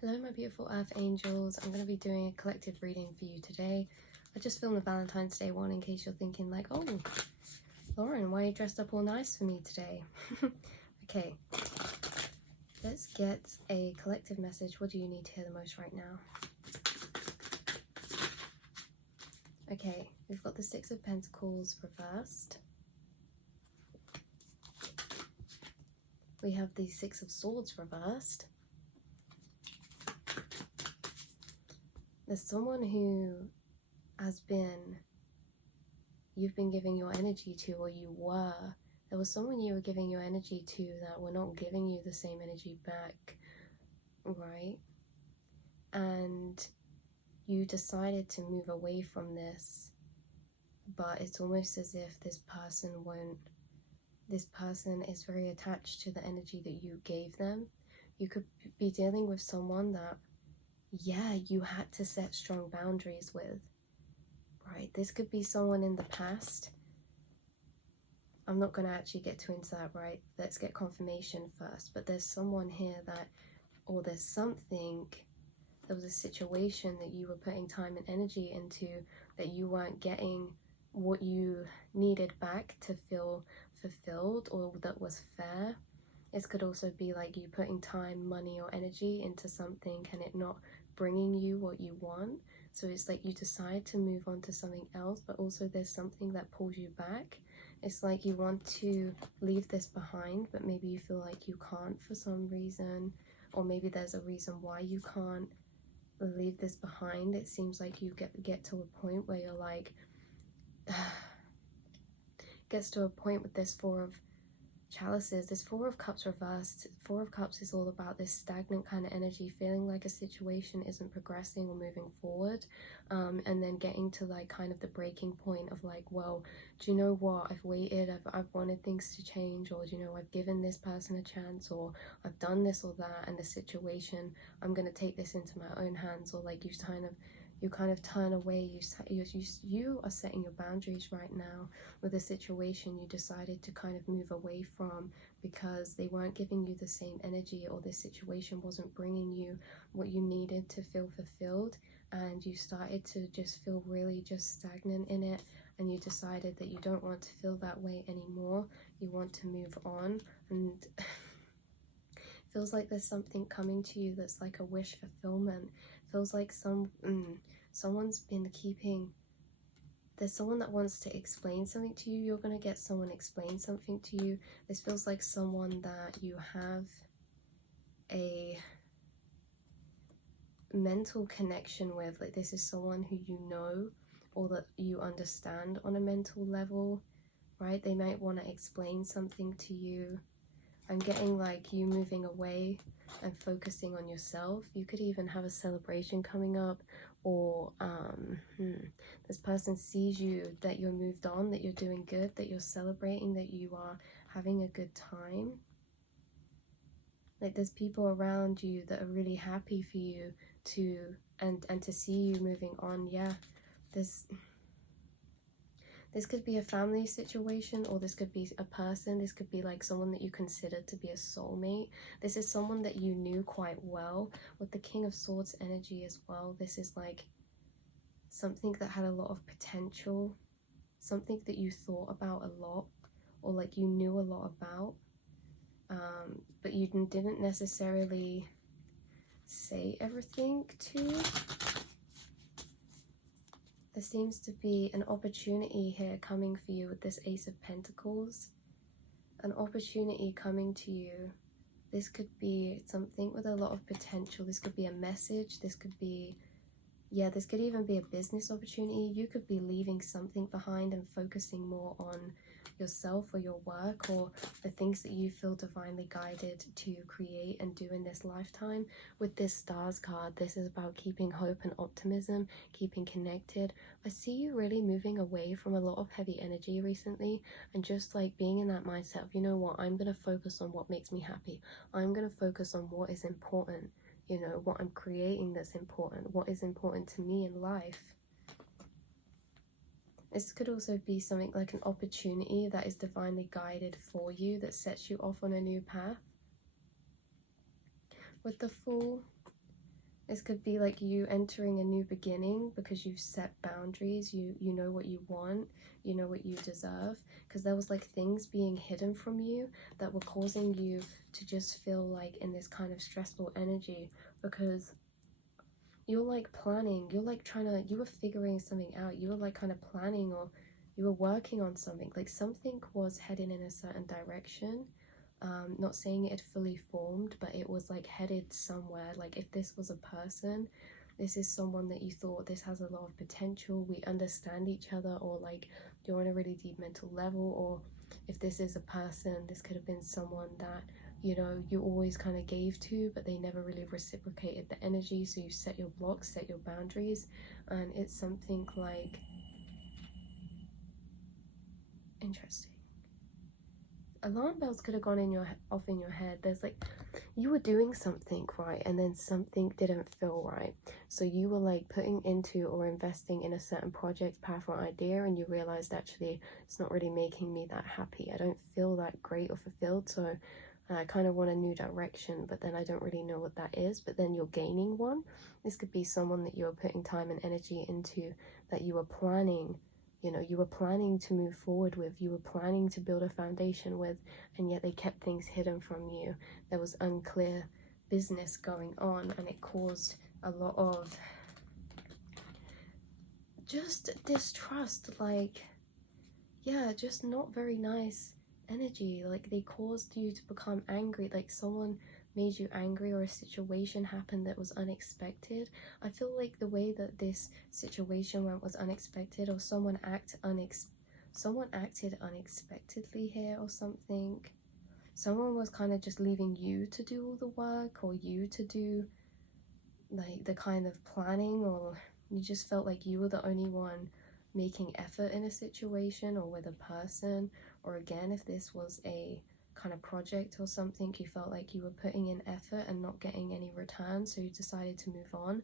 Hello my beautiful earth angels. I'm going to be doing a collective reading for you today. I just filmed the Valentine's Day one in case you're thinking like, oh, Lauren, why are you dressed up all nice for me today? Okay, let's get a collective message. What do you need to hear the most right now? Okay, we've got the Six of Pentacles reversed. We have the Six of Swords reversed. There's someone who you've been giving your energy to, or there was someone you were giving your energy to that were not giving you the same energy back, right? And you decided to move away from this, but it's almost as if this person is very attached to the energy that you gave them. You could be dealing with someone that, yeah, you had to set strong boundaries with, right? This could be someone in the past. I'm not going to actually get too into that, right? Let's get confirmation first. But there's someone here that, or there's something, there was a situation that you were putting time and energy into that you weren't getting what you needed back to feel fulfilled or that was fair. This could also be like you putting time, money, or energy into something and it not bringing you what you want. So it's like you decide to move on to something else, but also there's something that pulls you back. It's like you want to leave this behind, but maybe you feel like you can't for some reason, or maybe there's a reason why you can't leave this behind. It seems like you get to a point where you're like, gets to a point with this Four of Chalices, this Four of Cups reversed. Four of Cups is all about this stagnant kind of energy, feeling like a situation isn't progressing or moving forward, and then getting to like kind of the breaking point of like, well, do you know what, I've waited, I've wanted things to change, or do you know, I've given this person a chance, or I've done this or that, and the situation, I'm gonna take this into my own hands. Or like you kind of turn away. You are setting your boundaries right now with a situation you decided to kind of move away from because they weren't giving you the same energy, or this situation wasn't bringing you what you needed to feel fulfilled, and you started to just feel really just stagnant in it, and you decided that you don't want to feel that way anymore. You want to move on, and feels like there's something coming to you that's like a wish fulfillment. Feels like someone's been keeping, there's someone that wants to explain something to you. You're going to get someone explain something to you. This feels like someone that you have a mental connection with. Like this is someone who you know, or that you understand on a mental level, right? They might want to explain something to you. I'm getting like you moving away and focusing on yourself. You could even have a celebration coming up, or this person sees you, that you're moved on, that you're doing good, that you're celebrating, that you are having a good time. Like there's people around you that are really happy for you and to see you moving on. Yeah, this could be a family situation, or this could be a person. This could be like someone that you consider to be a soulmate. This is someone that you knew quite well. With the King of Swords energy as well, this is like something that had a lot of potential, something that you thought about a lot, or like you knew a lot about, but you didn't necessarily say everything to. There seems to be an opportunity here coming for you with this Ace of Pentacles. An opportunity coming to you. This could be something with a lot of potential. This could be a message. This could be, yeah, this could even be a business opportunity. You could be leaving something behind and focusing more on yourself or your work, or the things that you feel divinely guided to create and do in this lifetime. With this Stars card, this is about keeping hope and optimism, keeping connected. I see you really moving away from a lot of heavy energy recently, and just like being in that mindset of, you know what, I'm going to focus on what makes me happy. I'm going to focus on what is important, you know, what I'm creating that's important, what is important to me in life. This could also be something like an opportunity that is divinely guided for you, that sets you off on a new path. With the Fool, This could be like you entering a new beginning because you've set boundaries. You know what you want, you know what you deserve, because there was like things being hidden from you that were causing you to just feel like in this kind of stressful energy, because you're like planning, you're like you were figuring something out, you were like kind of planning, or you were working on something, like something was heading in a certain direction. Not saying it had fully formed, but it was like headed somewhere. Like if this was a person, this is someone that you thought this has a lot of potential, we understand each other, or like you're on a really deep mental level. Or if this is a person, this could have been someone that, you know, you always kind of gave to, but they never really reciprocated the energy, so you set your blocks, set your boundaries. And it's something like, interesting, alarm bells could have gone in off in your head. There's like, you were doing something right, and then something didn't feel right, so you were like putting into or investing in a certain project, path, or idea, and you realized actually it's not really making me that happy, I don't feel that great or fulfilled, so I kind of want a new direction, but then I don't really know what that is. But then you're gaining one. This could be someone that you are putting time and energy into, that you were planning, you know, you were planning to move forward with, you were planning to build a foundation with, and yet they kept things hidden from you. There was unclear business going on, and it caused a lot of just distrust, like, yeah, just not very nice energy. Like they caused you to become angry, like someone made you angry, or a situation happened that was unexpected. I feel like the way that this situation went was unexpected, or someone acted unexpectedly here or something. Someone was kind of just leaving you to do all the work, or you to do like the kind of planning, or you just felt like you were the only one making effort in a situation or with a person. Or again, if this was a kind of project or something, you felt like you were putting in effort and not getting any return, so you decided to move on.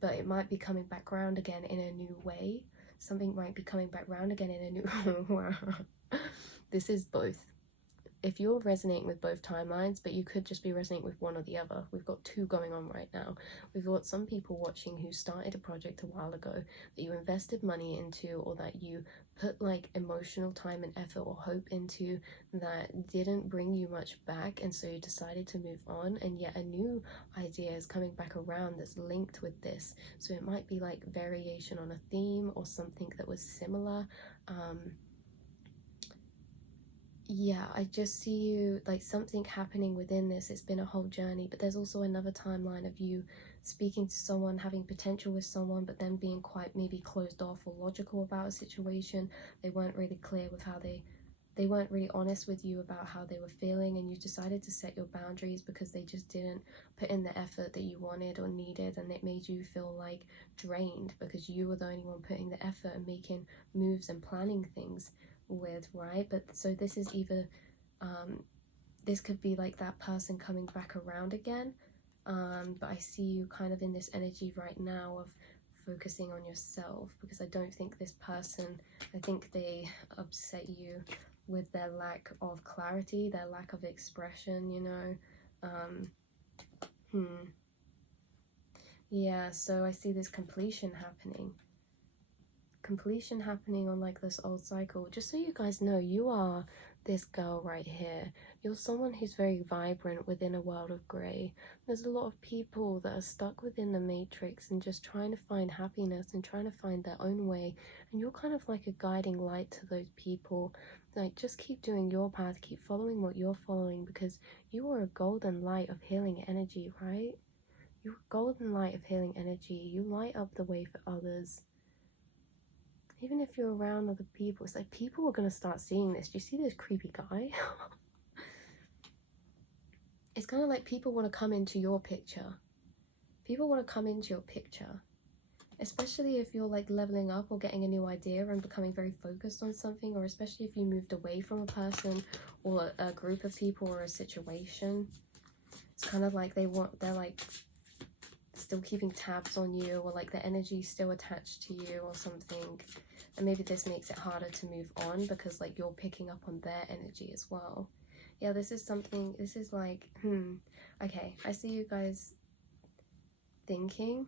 But it might be coming back around again in a new way. Something might be coming back around again in a new this is both. If you're resonating with both timelines, but you could just be resonating with one or the other. We've got two going on right now. We've got some people watching who started a project a while ago that you invested money into, or that you put like emotional time and effort or hope into, that didn't bring you much back, and so you decided to move on, and yet a new idea is coming back around that's linked with this. So it might be like variation on a theme or something that was similar. Yeah, I just see you like something happening within this. It's been a whole journey, but there's also another timeline of you speaking to someone, having potential with someone, but then being quite maybe closed off or logical about a situation. They weren't really clear with how they weren't really honest with you about how they were feeling, and you decided to set your boundaries because they just didn't put in the effort that you wanted or needed, and it made you feel like drained because you were the only one putting the effort and making moves and planning things with, right? But so this is either this could be like that person coming back around again, but I see you kind of in this energy right now of focusing on yourself, because I don't think this person, I think they upset you with their lack of clarity, their lack of expression, you know. Yeah, so I see this completion happening on like this old cycle. Just so you guys know, you are this girl right here. You're someone who's very vibrant within a world of grey. There's a lot of people that are stuck within the matrix and just trying to find happiness and trying to find their own way, and you're kind of like a guiding light to those people. Like, just keep doing your path, keep following what you're following, because you are a golden light of healing energy, right? You're a golden light of healing energy. You light up the way for others. Even if you're around other people, it's like people are going to start seeing this. Do you see this creepy guy? It's kind of like people want to come into your picture. People want to come into your picture. Especially if you're like leveling up or getting a new idea and becoming very focused on something, or especially if you moved away from a person or a group of people or a situation. It's kind of like they're like still keeping tabs on you, or like the energy still attached to you or something. And maybe this makes it harder to move on because like you're picking up on their energy as well. Yeah, this is something, this is like, okay, I see you guys. thinking,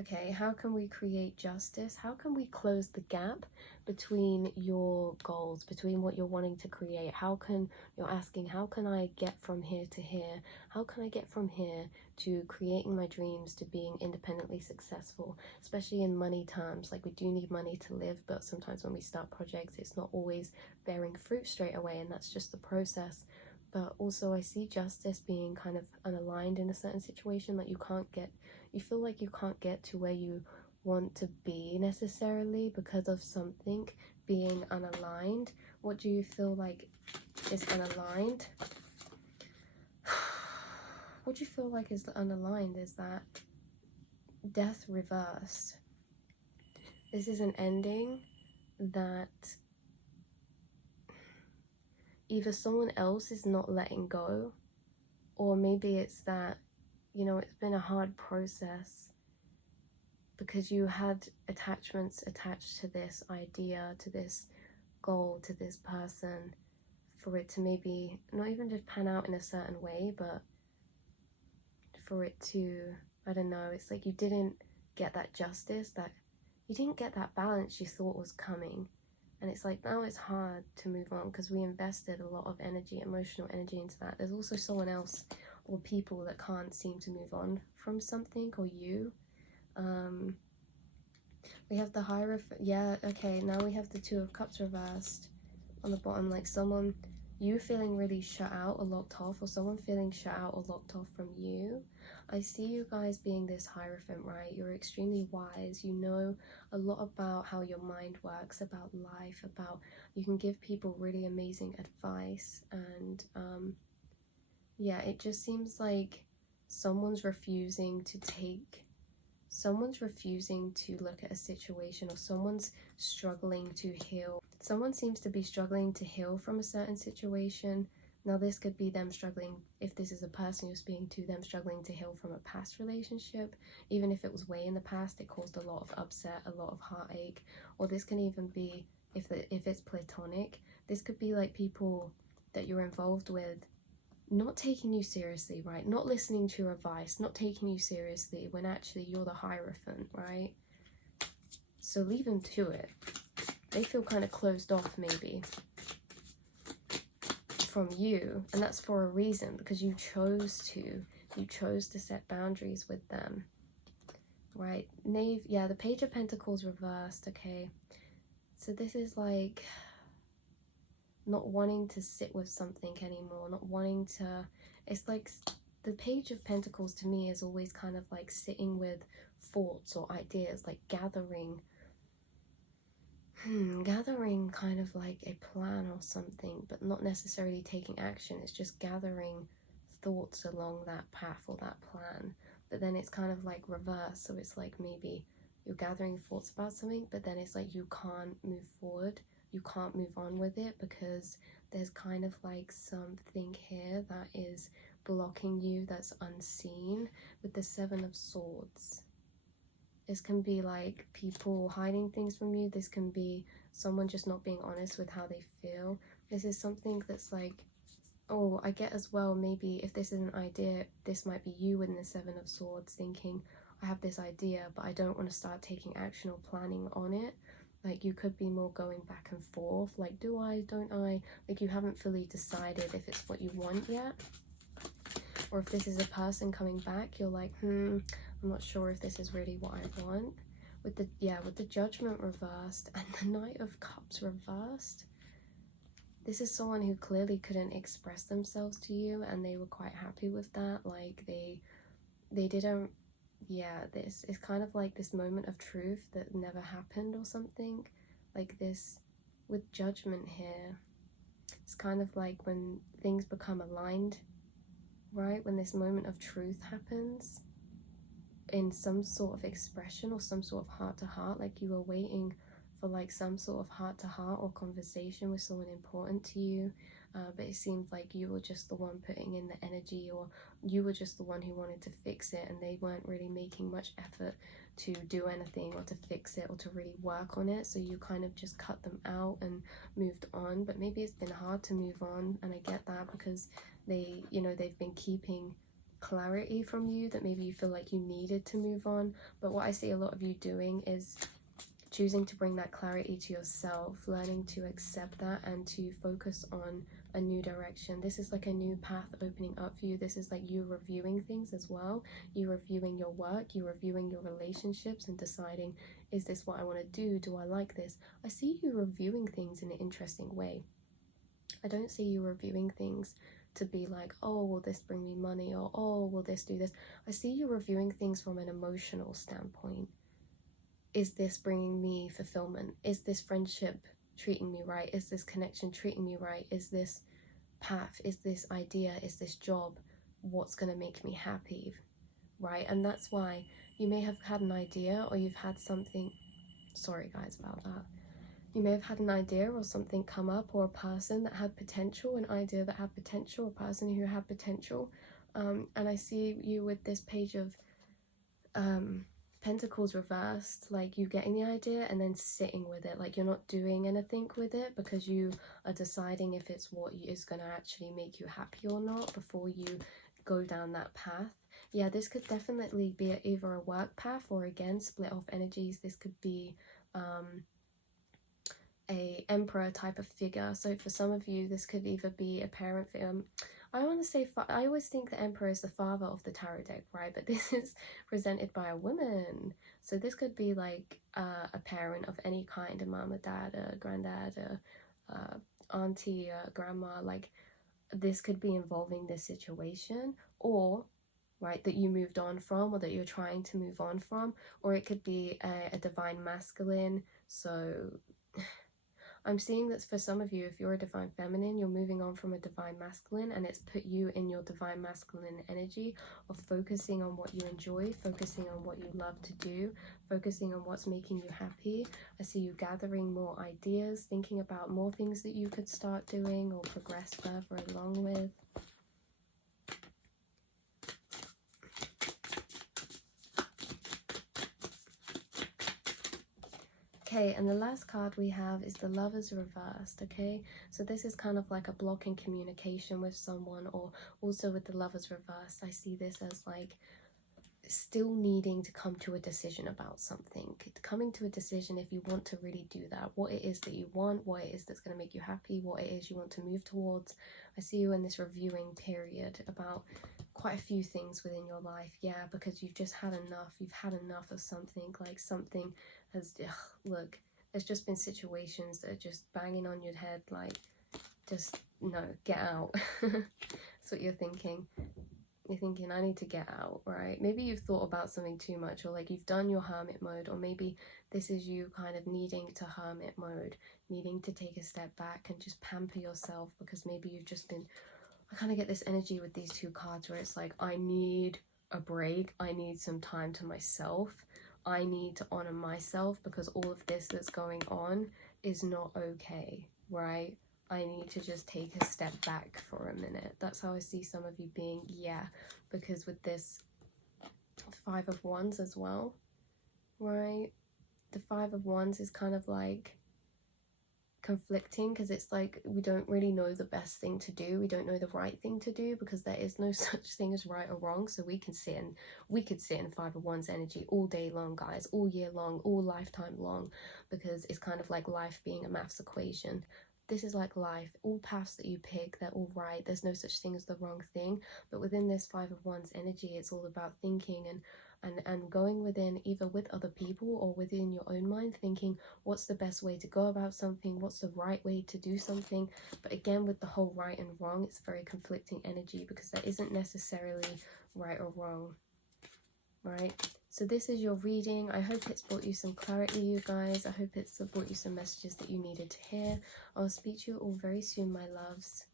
okay, how can we create justice? How can we close the gap between your goals, between what you're wanting to create? You're asking, how can I get from here to here? How can I get from here to creating my dreams, to being independently successful, especially in money terms? Like, we do need money to live, but sometimes when we start projects, it's not always bearing fruit straight away, and that's just the process. But also I see justice being kind of unaligned in a certain situation. Like, you feel like you can't get to where you want to be necessarily because of something being unaligned. What do you feel like is unaligned? What do you feel like is unaligned is that death reversed. This is an ending that either someone else is not letting go, or maybe it's that, you know, it's been a hard process because you had attachments attached to this idea, to this goal, to this person, for it to maybe not even just pan out in a certain way, but for it to, I don't know, it's like you didn't get that justice, that you didn't get that balance you thought was coming. And it's like, now it's hard to move on because we invested a lot of energy, emotional energy into that. There's also someone else or people that can't seem to move on from something, or you. We have the Hierophant. Yeah, okay, now we have the Two of Cups reversed on the bottom. Like, someone, you feeling really shut out or locked off, or someone feeling shut out or locked off from you. I see you guys being this Hierophant, right? You're extremely wise. You know a lot about how your mind works, about life, about, you can give people really amazing advice. And yeah, it just seems like someone's refusing to look at a situation, or someone's struggling to heal. Someone seems to be struggling to heal from a certain situation. Now, this could be them struggling, if this is a person you're speaking to, them struggling to heal from a past relationship. Even if it was way in the past, it caused a lot of upset, a lot of heartache. Or this can even be, if it's platonic, this could be like people that you're involved with not taking you seriously, right? Not listening to your advice, not taking you seriously when actually you're the Hierophant, right? So leave them to it. They feel kind of closed off maybe from you, and that's for a reason, because you chose to set boundaries with them, right? Knave, yeah, the Page of Pentacles reversed, okay? So this is like not wanting to sit with something anymore, not wanting to, it's like the Page of Pentacles to me is always kind of like sitting with thoughts or ideas, like gathering kind of like a plan or something, but not necessarily taking action. It's just gathering thoughts along that path or that plan. But then it's kind of like reverse, so it's like maybe you're gathering thoughts about something, but then it's like you can't move forward, you can't move on with it, because there's kind of like something here that is blocking you, that's unseen, with the Seven of Swords. This can be like people hiding things from you. This can be someone just not being honest with how they feel. This is something that's like, oh, I get as well, maybe if this is an idea, this might be you in the Seven of Swords thinking, I have this idea, but I don't want to start taking action or planning on it. Like, you could be more going back and forth, like, do I, don't I? Like, you haven't fully decided if it's what you want yet. Or if this is a person coming back, you're like, I'm not sure if this is really what I want. With the Judgment reversed and the Knight of Cups reversed, this is someone who clearly couldn't express themselves to you, and they were quite happy with that. Like, they didn't, this is kind of like this moment of truth that never happened or something. Like this, with Judgment here, it's kind of like when things become aligned, right? When this moment of truth happens in some sort of expression or some sort of heart-to-heart, like you were waiting for like some sort of heart-to-heart or conversation with someone important to you, but it seemed like you were just the one putting in the energy, or you were just the one who wanted to fix it, and they weren't really making much effort to do anything or to fix it or to really work on it, so you kind of just cut them out and moved on. But maybe it's been hard to move on, and I get that, because they've been keeping clarity from you that maybe you feel like you needed to move on. But what I see a lot of you doing is choosing to bring that clarity to yourself, learning to accept that and to focus on a new direction. This is like a new path opening up for you. This is like you reviewing things as well. You reviewing your work, you reviewing your relationships and deciding, is this what I want to do? Do I like this? I see you reviewing things in an interesting way. I don't see you reviewing things to be like, oh, will this bring me money? Or, oh, will this do this? I see you reviewing things from an emotional standpoint. Is this bringing me fulfillment? Is this friendship treating me right? Is this connection treating me right? Is this path? Is this idea? Is this job what's going to make me happy? Right? And that's why you may have had an idea, or you've had something, sorry guys about that, you may have had an idea or something come up, or a person that had potential, an idea that had potential, a person who had potential, and I see you with this page of Pentacles reversed, like you getting the idea and then sitting with it, like you're not doing anything with it because you are deciding if it's what is going to actually make you happy or not before you go down that path. Yeah, this could definitely be either a work path, or again, split off energies. This could be a emperor type of figure. So for some of you, this could either be a parent figure. I want to say, I always think the Emperor is the father of the tarot deck, right? But this is presented by a woman. So this could be like a parent of any kind, a mom, a dad, a granddad, a auntie, a grandma. Like this could be involving this situation, or right, that you moved on from, or that you're trying to move on from, or it could be a divine masculine. So I'm seeing that for some of you, if you're a divine feminine, you're moving on from a divine masculine, and it's put you in your divine masculine energy of focusing on what you enjoy, focusing on what you love to do, focusing on what's making you happy. I see you gathering more ideas, thinking about more things that you could start doing or progress further along with. Okay, and the last card we have is the Lovers reversed, okay? So this is kind of like a block in communication with someone, or also with the Lovers reversed, I see this as like still needing to come to a decision about something. Coming to a decision if you want to really do that. What it is that you want, what it is that's going to make you happy, what it is you want to move towards. I see you in this reviewing period about quite a few things within your life, yeah, because you've just had enough. You've had enough of something, like something has, look, there's just been situations that are just banging on your head, like, just, no, get out. That's what you're thinking. You're thinking, I need to get out, right? Maybe you've thought about something too much, or like you've done your hermit mode, or maybe this is you kind of needing to hermit mode, needing to take a step back and just pamper yourself, because maybe you've just been, I kind of get this energy with these two cards where it's like, I need a break, I need some time to myself, I need to honor myself, because all of this that's going on is not okay, right? I need to just take a step back for a minute. That's how I see some of you being, yeah, because with this Five of Wands as well, right? The Five of Wands is kind of like conflicting, because it's like we don't really know the best thing to do, we don't know the right thing to do, because there is no such thing as right or wrong. So we could sit in Five of Wands energy all day long, guys, all year long, all lifetime long, because it's kind of like life being a maths equation. This is like life, all paths that you pick, they're all right, there's no such thing as the wrong thing. But within this Five of Wands energy, it's all about thinking and going within, either with other people or within your own mind, thinking what's the best way to go about something, what's the right way to do something. But again, with the whole right and wrong, it's very conflicting energy, because there isn't necessarily right or wrong, right? So this is your reading. I hope it's brought you some clarity, you guys. I hope it's brought you some messages that you needed to hear. I'll speak to you all very soon, my loves.